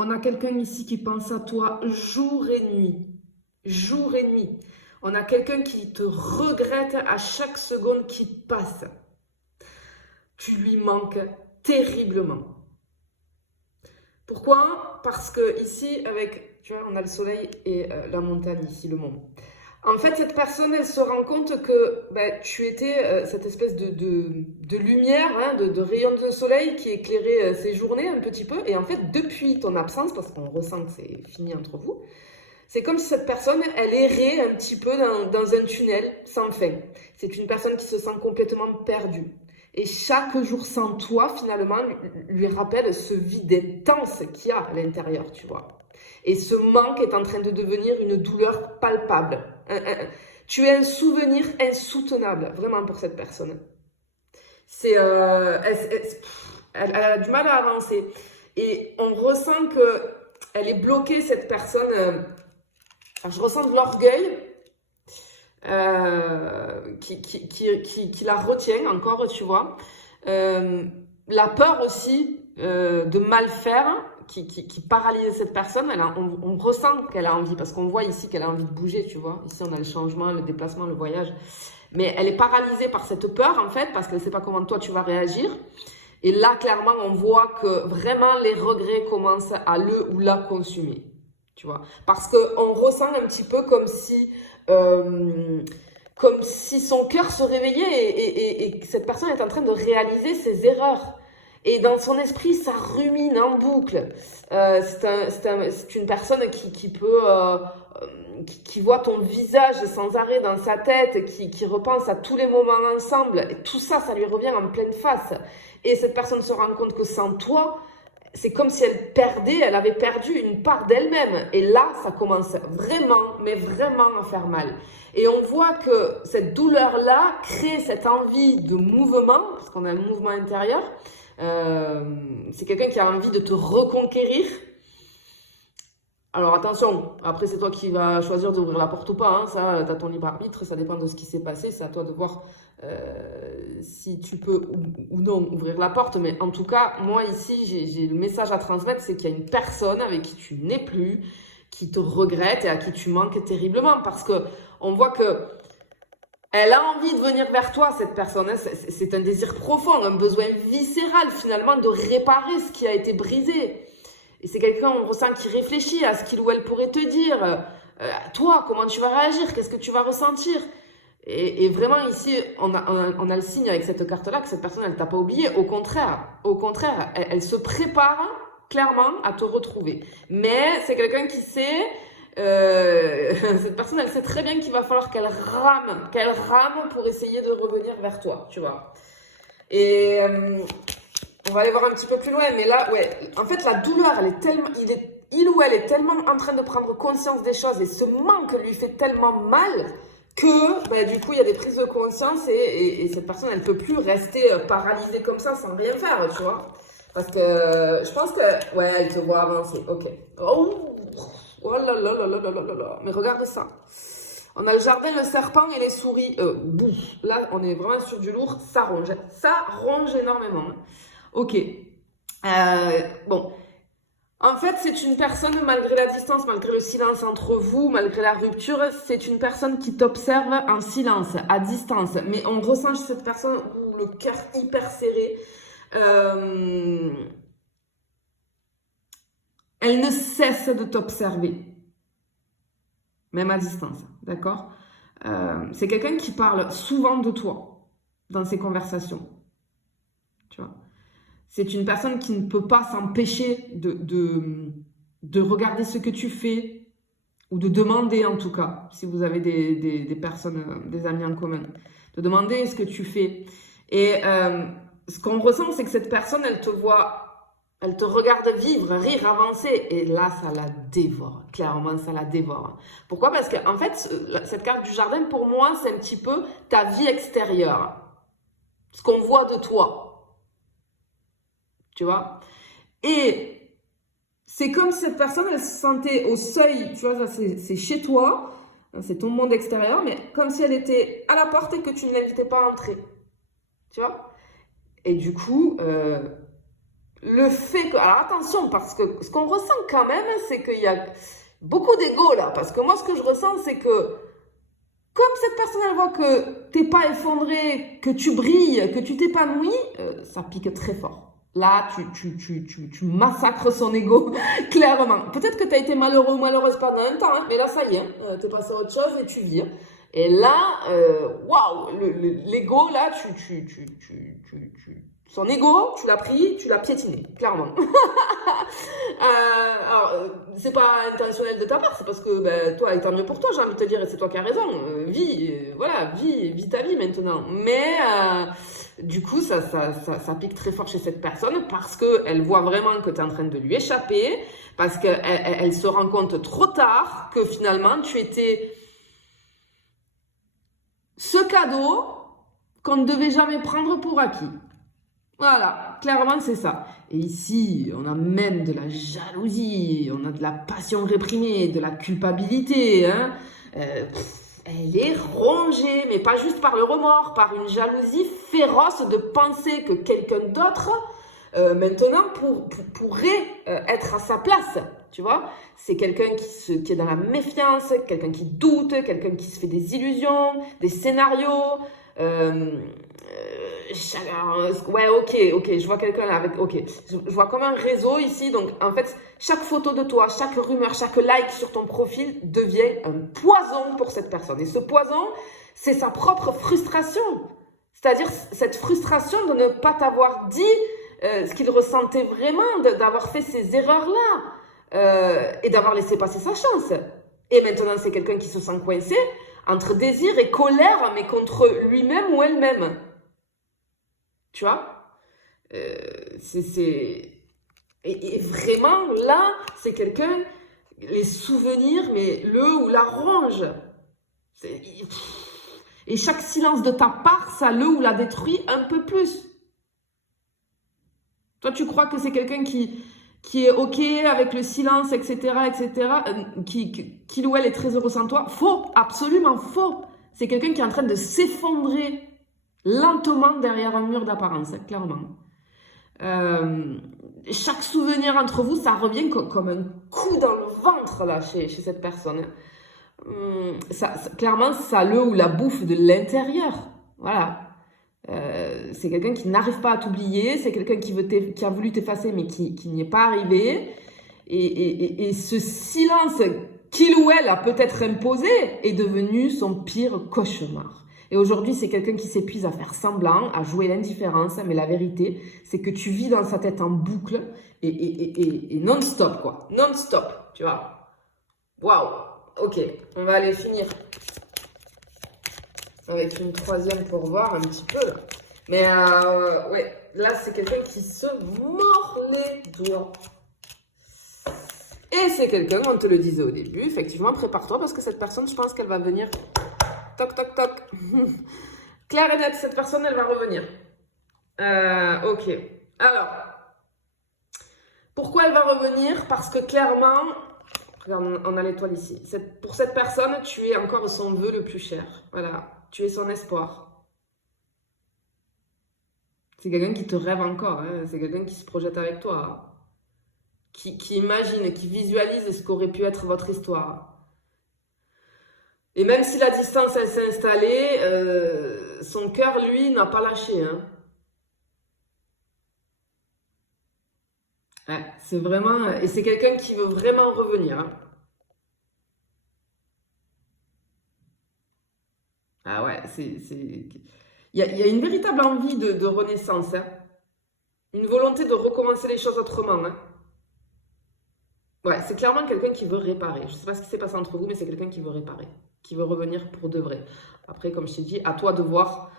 On a quelqu'un ici qui pense à toi jour et nuit. Jour et nuit. On a quelqu'un qui te regrette à chaque seconde qui passe. Tu lui manques terriblement. Pourquoi? Parce que ici, tu vois, on a le soleil et la montagne ici, le mont. En fait, cette personne, elle se rend compte que tu étais cette espèce de lumière, hein, de rayon de soleil qui éclairait ses journées un petit peu. Et en fait, depuis ton absence, parce qu'on ressent que c'est fini entre vous, c'est comme si cette personne, elle errait un petit peu dans un tunnel sans fin. C'est une personne qui se sent complètement perdue. Et chaque jour sans toi, finalement, lui rappelle ce vide intense qu'il y a à l'intérieur, tu vois. Et ce manque est en train de devenir une douleur palpable. Tu es un souvenir insoutenable, vraiment, pour cette personne. Elle a du mal à avancer. Et on ressent qu'elle est bloquée, cette personne. Je ressens de l'orgueil qui la retient encore, tu vois. La peur aussi de mal faire qui paralyse cette personne. On ressent qu'elle a envie, parce qu'on voit ici qu'elle a envie de bouger, tu vois. Ici, on a le changement, le déplacement, le voyage. Mais elle est paralysée par cette peur, en fait, parce qu'elle ne sait pas comment toi, tu vas réagir. Et là, clairement, on voit que vraiment les regrets commencent à le ou la consumer. Tu vois, parce qu'on ressent un petit peu comme si son cœur se réveillait et que cette personne est en train de réaliser ses erreurs. Et dans son esprit, ça rumine en boucle. C'est une personne qui peut, qui voit ton visage sans arrêt dans sa tête, qui repense à tous les moments ensemble. Et tout ça, ça lui revient en pleine face. Et cette personne se rend compte que sans toi, c'est comme si elle avait perdu une part d'elle-même. Et là, ça commence vraiment, mais vraiment à faire mal. Et on voit que cette douleur-là crée cette envie de mouvement, parce qu'on a un mouvement intérieur. C'est quelqu'un qui a envie de te reconquérir. Alors attention, après c'est toi qui vas choisir d'ouvrir la porte ou pas, hein. Ça, tu as ton libre arbitre, ça dépend de ce qui s'est passé, c'est à toi de voir si tu peux ou non ouvrir la porte. Mais en tout cas, moi ici, j'ai le message à transmettre, c'est qu'il y a une personne avec qui tu n'es plus, qui te regrette et à qui tu manques terriblement, parce que on voit que elle a envie de venir vers toi, cette personne. C'est un désir profond, un besoin viscéral finalement de réparer ce qui a été brisé. Et c'est quelqu'un, on ressent, qui réfléchit à ce qu'il ou elle pourrait te dire. Toi, comment tu vas réagir? Qu'est-ce que tu vas ressentir? Et vraiment ici, on a le signe avec cette carte-là que cette personne, elle t'a pas oublié. Au contraire, elle se prépare clairement à te retrouver. Mais c'est quelqu'un qui sait... cette personne, elle sait très bien qu'il va falloir qu'elle rame pour essayer de revenir vers toi, tu vois. Et on va aller voir un petit peu plus loin, mais là, ouais, en fait, la douleur, il ou elle est tellement en train de prendre conscience des choses et ce manque lui fait tellement mal que, du coup, il y a des prises de conscience et cette personne, elle ne peut plus rester paralysée comme ça sans rien faire, tu vois. Parce que je pense que, ouais, elle te voit avancer, ok. Oh là là là là là là là là. Mais regarde ça. On a le jardin, le serpent et les souris. Là, on est vraiment sur du lourd. Ça ronge. Ça ronge énormément. Ok. Bon. En fait, c'est une personne, malgré la distance, malgré le silence entre vous, malgré la rupture, c'est une personne qui t'observe en silence, à distance. Mais on ressent chez cette personne le cœur hyper serré. Elle ne cesse de t'observer, même à distance, d'accord? C'est quelqu'un qui parle souvent de toi dans ses conversations, tu vois? C'est une personne qui ne peut pas s'empêcher de regarder ce que tu fais, ou de demander en tout cas, si vous avez des personnes, des amis en commun, de demander ce que tu fais. Et ce qu'on ressent, c'est que cette personne, elle te voit... Elle te regarde vivre, rire, avancer. Et là, ça la dévore. Clairement, ça la dévore. Pourquoi? Parce qu'en fait, cette carte du jardin, pour moi, c'est un petit peu ta vie extérieure. Ce qu'on voit de toi. Tu vois? Et c'est comme si cette personne, elle se sentait au seuil. Tu vois, c'est chez toi. C'est ton monde extérieur. Mais comme si elle était à la porte et que tu ne l'invitais pas à entrer. Tu vois? Et du coup... le fait que... Alors attention, parce que ce qu'on ressent quand même, c'est qu'il y a beaucoup d'ego là. Parce que moi, ce que je ressens, c'est que comme cette personne, elle voit que t'es pas effondré, que tu brilles, que tu t'épanouis, ça pique très fort. Là, tu massacres son ego, clairement. Peut-être que tu as été malheureux ou malheureuse pendant un temps, hein, mais là, ça y est, tu es passé à autre chose et tu vis. Et là, waouh, l'ego, là, son ego, tu l'as pris, tu l'as piétiné, clairement. Alors, c'est pas intentionnel de ta part, c'est parce que ben, toi, et tant mieux pour toi, j'ai envie de te dire, et c'est toi qui as raison. Voilà, vis ta vie maintenant. Mais du coup, ça pique très fort chez cette personne parce qu'elle voit vraiment que tu es en train de lui échapper, parce qu'elle se rend compte trop tard que finalement, tu étais ce cadeau qu'on ne devait jamais prendre pour acquis. Voilà, clairement c'est ça. Et ici, on a même de la jalousie, on a de la passion réprimée, de la culpabilité. Hein. Elle est rongée, mais pas juste par le remords, par une jalousie féroce de penser que quelqu'un d'autre, maintenant, pourrait être à sa place. Tu vois, c'est quelqu'un qui est dans la méfiance, quelqu'un qui doute, quelqu'un qui se fait des illusions, des scénarios. Ouais, ok, je vois quelqu'un là avec, ok, je vois comme un réseau ici, donc en fait, chaque photo de toi, chaque rumeur, chaque like sur ton profil devient un poison pour cette personne. Et ce poison, c'est sa propre frustration. C'est-à-dire cette frustration de ne pas t'avoir dit ce qu'il ressentait vraiment, d'avoir fait ces erreurs-là et d'avoir laissé passer sa chance. Et maintenant, c'est quelqu'un qui se sent coincé entre désir et colère, mais contre lui-même ou elle-même. Tu vois, et vraiment, là, c'est quelqu'un, les souvenirs, mais le ou la ronge. Et chaque silence de ta part, ça le ou la détruit un peu plus. Toi, tu crois que c'est quelqu'un qui est OK avec le silence, etc., qu'il ou elle est très heureux sans toi? Faux, absolument faux. C'est quelqu'un qui est en train de s'effondrer lentement derrière un mur d'apparence, clairement. Chaque souvenir entre vous, ça revient comme un coup dans le ventre là, chez cette personne. Clairement, ça le ou la bouffe de l'intérieur. Voilà. C'est quelqu'un qui n'arrive pas à t'oublier, c'est quelqu'un qui a voulu t'effacer mais qui n'y est pas arrivé. Et ce silence qu'il ou elle a peut-être imposé est devenu son pire cauchemar. Et aujourd'hui, c'est quelqu'un qui s'épuise à faire semblant, à jouer l'indifférence, mais la vérité, c'est que tu vis dans sa tête en boucle et non-stop, quoi. Non-stop, tu vois. Waouh. Ok, on va aller finir avec une troisième pour voir un petit peu. Là. Mais ouais, là, c'est quelqu'un qui se mord les doigts. Et c'est quelqu'un, on te le disait au début, effectivement, prépare-toi parce que cette personne, je pense qu'elle va venir... Toc, toc, toc. Claire et net, cette personne, elle va revenir. Ok. Alors, pourquoi elle va revenir? Parce que clairement, regarde, on a l'étoile ici. Pour cette personne, tu es encore son vœu le plus cher. Voilà. Tu es son espoir. C'est quelqu'un qui te rêve encore. Hein. C'est quelqu'un qui se projette avec toi. Hein. Qui imagine, qui visualise ce qu'aurait pu être votre histoire. Et même si la distance, elle s'est installée, son cœur, lui, n'a pas lâché. Hein. Ouais, c'est vraiment... Et c'est quelqu'un qui veut vraiment revenir. Hein. Ah ouais, il y a une véritable envie de renaissance. Hein. Une volonté de recommencer les choses autrement. Hein. Ouais, c'est clairement quelqu'un qui veut réparer. Je ne sais pas ce qui s'est passé entre vous, mais c'est quelqu'un qui veut réparer. Qui veut revenir pour de vrai. Après, comme je t'ai dit, à toi de voir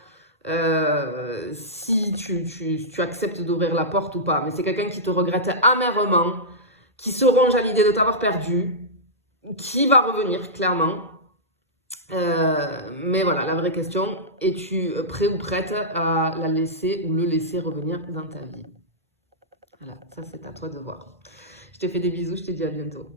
si tu acceptes d'ouvrir la porte ou pas. Mais c'est quelqu'un qui te regrette amèrement, qui se ronge à l'idée de t'avoir perdu, qui va revenir, clairement. Mais voilà, la vraie question, es-tu prêt ou prête à la laisser ou le laisser revenir dans ta vie? Voilà, ça c'est à toi de voir. Je te fais des bisous, je te dis à bientôt.